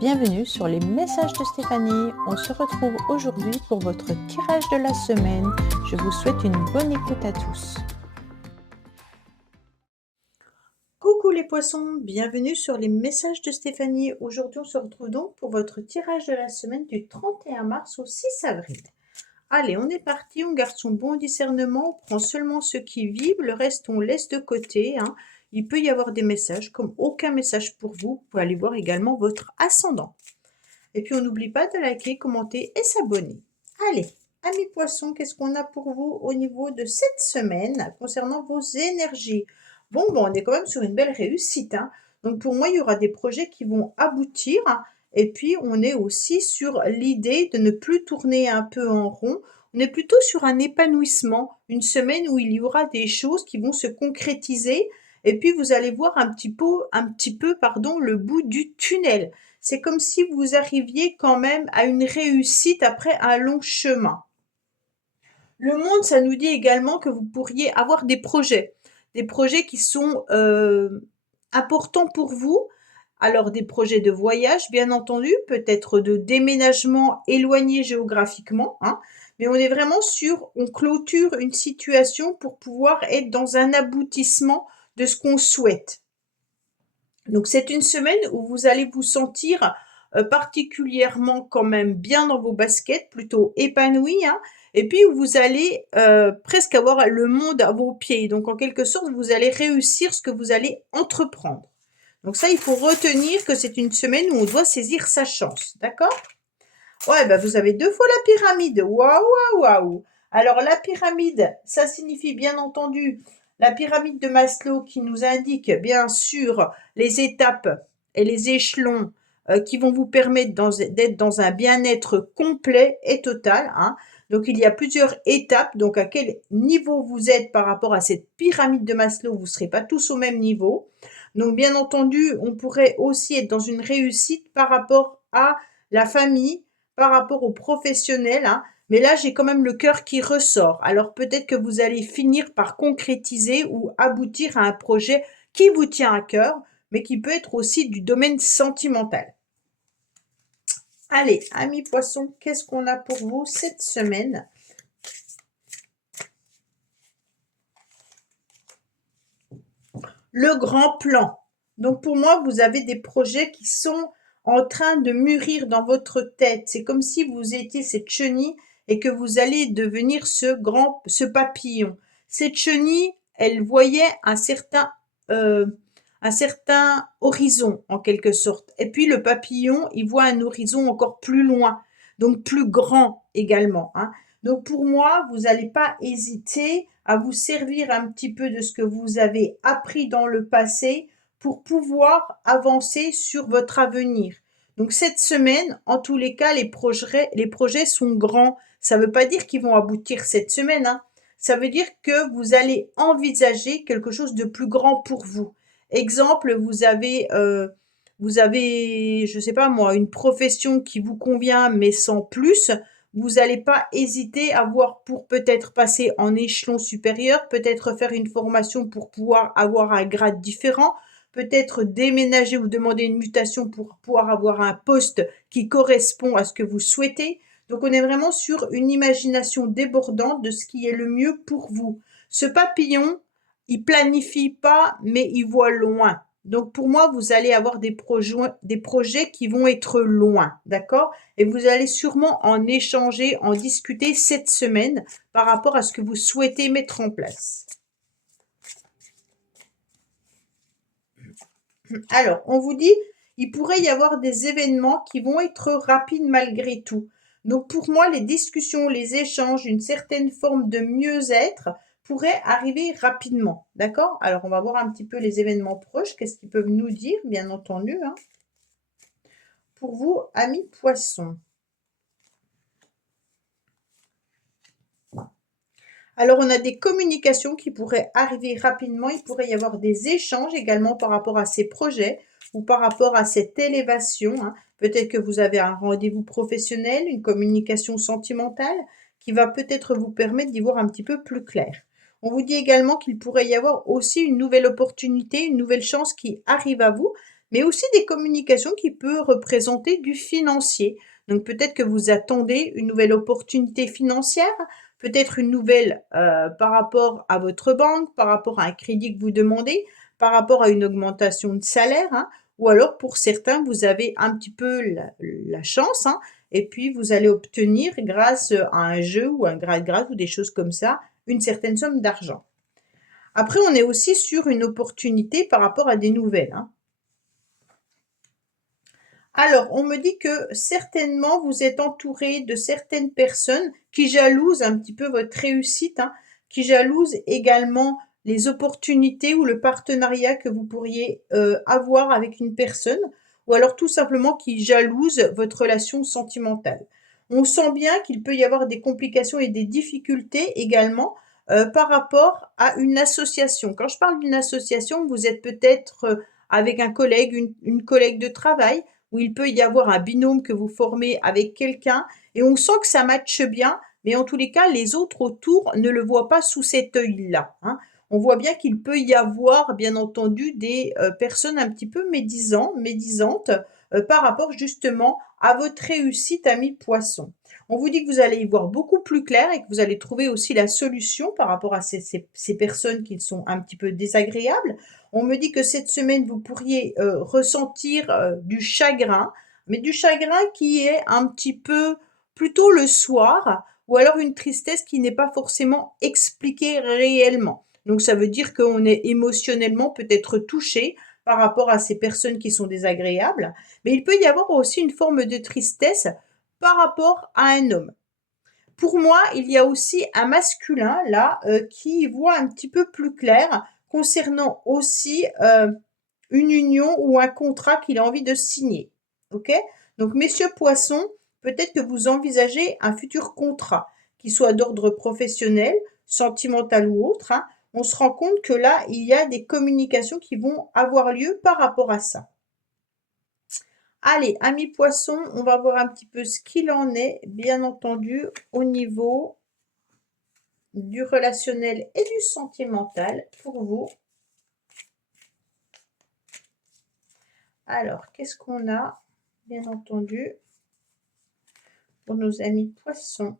Bienvenue sur les messages de Stéphanie. On se retrouve aujourd'hui pour votre tirage de la semaine. Je vous souhaite une bonne écoute à tous. Coucou les poissons, bienvenue sur les messages de Stéphanie. Aujourd'hui, on se retrouve donc pour votre tirage de la semaine du 31 mars au 6 avril. Allez, on est parti, on garde son bon discernement, on prend seulement ce qui vibre, le reste on laisse de côté. Il peut y avoir des messages, comme aucun message pour vous. Vous pouvez aller voir également votre ascendant. Et puis on n'oublie pas de liker, commenter et s'abonner. Allez, amis poissons, qu'est-ce qu'on a pour vous au niveau de cette semaine concernant vos énergies? Bon, on est quand même sur une belle réussite. Donc pour moi, il y aura des projets qui vont aboutir. Et puis on est aussi sur l'idée de ne plus tourner un peu en rond. On est plutôt sur un épanouissement, une semaine où il y aura des choses qui vont se concrétiser. Et puis vous allez voir un petit peu, le bout du tunnel. C'est comme si vous arriviez quand même à une réussite après un long chemin. Le monde, ça nous dit également que vous pourriez avoir des projets qui sont importants pour vous. Alors des projets de voyage, bien entendu, peut-être de déménagement éloigné géographiquement, mais on est vraiment on clôture une situation pour pouvoir être dans un aboutissement de ce qu'on souhaite. Donc c'est une semaine où vous allez vous sentir particulièrement quand même bien dans vos baskets, plutôt épanoui, et puis où vous allez presque avoir le monde à vos pieds. Donc en quelque sorte, vous allez réussir ce que vous allez entreprendre. Donc ça, il faut retenir que c'est une semaine où on doit saisir sa chance, d'accord? Ouais, vous avez 2 fois la pyramide. Waouh, waouh, waouh. Alors la pyramide, ça signifie bien entendu la pyramide de Maslow qui nous indique bien sûr les étapes et les échelons qui vont vous permettre d'être dans un bien-être complet et total. Donc il y a plusieurs étapes. Donc à quel niveau vous êtes par rapport à cette pyramide de Maslow, vous ne serez pas tous au même niveau. Donc bien entendu, on pourrait aussi être dans une réussite par rapport à la famille, par rapport aux professionnels, mais là, j'ai quand même le cœur qui ressort. Alors peut-être que vous allez finir par concrétiser ou aboutir à un projet qui vous tient à cœur, mais qui peut être aussi du domaine sentimental. Allez, amis poissons, qu'est-ce qu'on a pour vous cette semaine? Le grand plan. Donc pour moi, vous avez des projets qui sont en train de mûrir dans votre tête. C'est comme si vous étiez cette chenille et que vous allez devenir ce papillon. Cette chenille, elle voyait un certain horizon en quelque sorte. Et puis le papillon, il voit un horizon encore plus loin, donc plus grand également. Donc pour moi, vous n'allez pas hésiter à vous servir un petit peu de ce que vous avez appris dans le passé pour pouvoir avancer sur votre avenir. Donc cette semaine, en tous les cas, les projets sont grands. Ça ne veut pas dire qu'ils vont aboutir cette semaine. Ça veut dire que vous allez envisager quelque chose de plus grand pour vous. Exemple, vous avez, je sais pas moi, une profession qui vous convient mais sans plus. Vous n'allez pas hésiter à voir pour peut-être passer en échelon supérieur, peut-être faire une formation pour pouvoir avoir un grade différent, peut-être déménager ou demander une mutation pour pouvoir avoir un poste qui correspond à ce que vous souhaitez. Donc on est vraiment sur une imagination débordante de ce qui est le mieux pour vous. Ce papillon, il planifie pas, mais il voit loin. Donc pour moi, vous allez avoir des projets qui vont être loin, d'accord? Et vous allez sûrement en échanger, en discuter cette semaine par rapport à ce que vous souhaitez mettre en place. Alors, on vous dit, il pourrait y avoir des événements qui vont être rapides malgré tout. Donc pour moi, les discussions, les échanges, une certaine forme de mieux-être pourraient arriver rapidement. D'accord? Alors, on va voir un petit peu les événements proches, qu'est-ce qu'ils peuvent nous dire, bien entendu. Pour vous, amis poissons. Alors, on a des communications qui pourraient arriver rapidement. Il pourrait y avoir des échanges également par rapport à ces projets ou par rapport à cette élévation. Peut-être que vous avez un rendez-vous professionnel, une communication sentimentale qui va peut-être vous permettre d'y voir un petit peu plus clair. On vous dit également qu'il pourrait y avoir aussi une nouvelle opportunité, une nouvelle chance qui arrive à vous. mais aussi des communications qui peuvent représenter du financier. Donc peut-être que vous attendez une nouvelle opportunité financière, peut-être une nouvelle par rapport à votre banque, par rapport à un crédit que vous demandez, par rapport à une augmentation de salaire, hein, ou alors pour certains, vous avez un petit peu la chance, hein, et puis vous allez obtenir grâce à un jeu ou un grade ou des choses comme ça, une certaine somme d'argent. Après, on est aussi sur une opportunité par rapport à des nouvelles, hein. Alors, on me dit que certainement vous êtes entouré de certaines personnes qui jalousent un petit peu votre réussite, hein, qui jalousent également les opportunités ou le partenariat que vous pourriez avoir avec une personne, ou alors tout simplement qui jalousent votre relation sentimentale. On sent bien qu'il peut y avoir des complications et des difficultés également par rapport à une association. Quand je parle d'une association, vous êtes peut-être avec un collègue, une collègue de travail, où il peut y avoir un binôme que vous formez avec quelqu'un et on sent que ça matche bien, mais en tous les cas, les autres autour ne le voient pas sous cet œil-là, hein. On voit bien qu'il peut y avoir, bien entendu, des personnes un petit peu médisantes par rapport justement à votre réussite, ami poisson. On vous dit que vous allez y voir beaucoup plus clair et que vous allez trouver aussi la solution par rapport à ces personnes qui sont un petit peu désagréables. On me dit que cette semaine, vous pourriez ressentir du chagrin, mais du chagrin qui est un petit peu plutôt le soir, ou alors une tristesse qui n'est pas forcément expliquée réellement. Donc ça veut dire qu'on est émotionnellement peut-être touché par rapport à ces personnes qui sont désagréables, mais il peut y avoir aussi une forme de tristesse par rapport à un homme. Pour moi, il y a aussi un masculin là qui voit un petit peu plus clair concernant aussi une union ou un contrat qu'il a envie de signer. Ok? Donc, messieurs poissons, peut-être que vous envisagez un futur contrat, qui soit d'ordre professionnel, sentimental ou autre, hein. On se rend compte que là, il y a des communications qui vont avoir lieu par rapport à ça. Allez, amis poissons, on va voir un petit peu ce qu'il en est, bien entendu, au niveau du relationnel et du sentimental pour vous. Alors, qu'est-ce qu'on a, bien entendu, pour nos amis poissons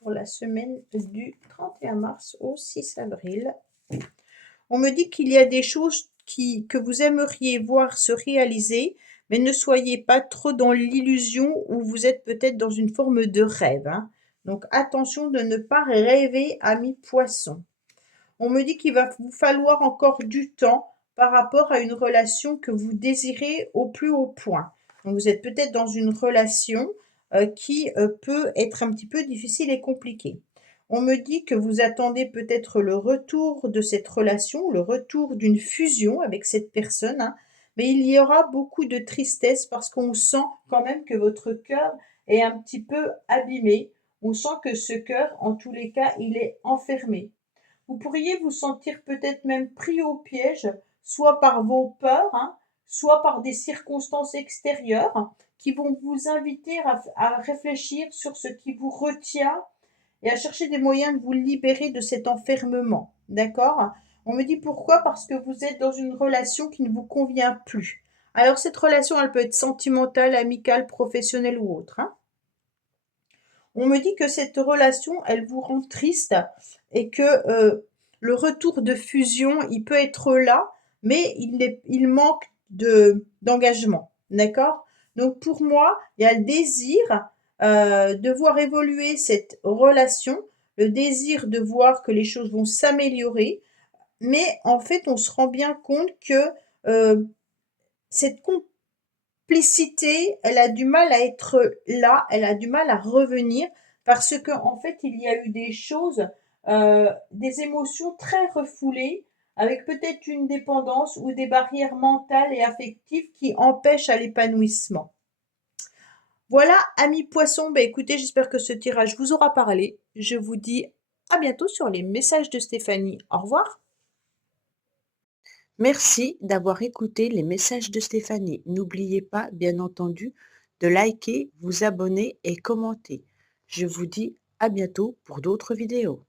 pour la semaine du 31 mars au 6 avril? On me dit qu'il y a des choses que vous aimeriez voir se réaliser, mais ne soyez pas trop dans l'illusion ou vous êtes peut-être dans une forme de rêve, hein. Donc attention de ne pas rêver, amis poissons. On me dit qu'il va vous falloir encore du temps par rapport à une relation que vous désirez au plus haut point. Donc vous êtes peut-être dans une relation qui peut être un petit peu difficile et compliquée. On me dit que vous attendez peut-être le retour de cette relation, le retour d'une fusion avec cette personne, hein, mais il y aura beaucoup de tristesse parce qu'on sent quand même que votre cœur est un petit peu abîmé. On sent que ce cœur, en tous les cas, il est enfermé. Vous pourriez vous sentir peut-être même pris au piège, soit par vos peurs, hein, soit par des circonstances extérieures qui vont vous inviter à réfléchir sur ce qui vous retient et à chercher des moyens de vous libérer de cet enfermement. D'accord? On me dit pourquoi? Parce que vous êtes dans une relation qui ne vous convient plus. Alors cette relation, elle peut être sentimentale, amicale, professionnelle ou autre, hein. On me dit que cette relation, elle vous rend triste et que le retour de fusion, il peut être là, mais il manque d'engagement. D'accord? Donc pour moi, il y a le désir de voir évoluer cette relation, le désir de voir que les choses vont s'améliorer, mais en fait, on se rend bien compte que euh, cette complicité, elle a du mal à être là, elle a du mal à revenir parce que en fait, il y a eu des choses, des émotions très refoulées, avec peut-être une dépendance ou des barrières mentales et affectives qui empêchent à l'épanouissement. Voilà, amis poissons, bah écoutez, j'espère que ce tirage vous aura parlé. Je vous dis à bientôt sur les messages de Stéphanie. Au revoir. Merci d'avoir écouté les messages de Stéphanie. N'oubliez pas, bien entendu, de liker, vous abonner et commenter. Je vous dis à bientôt pour d'autres vidéos.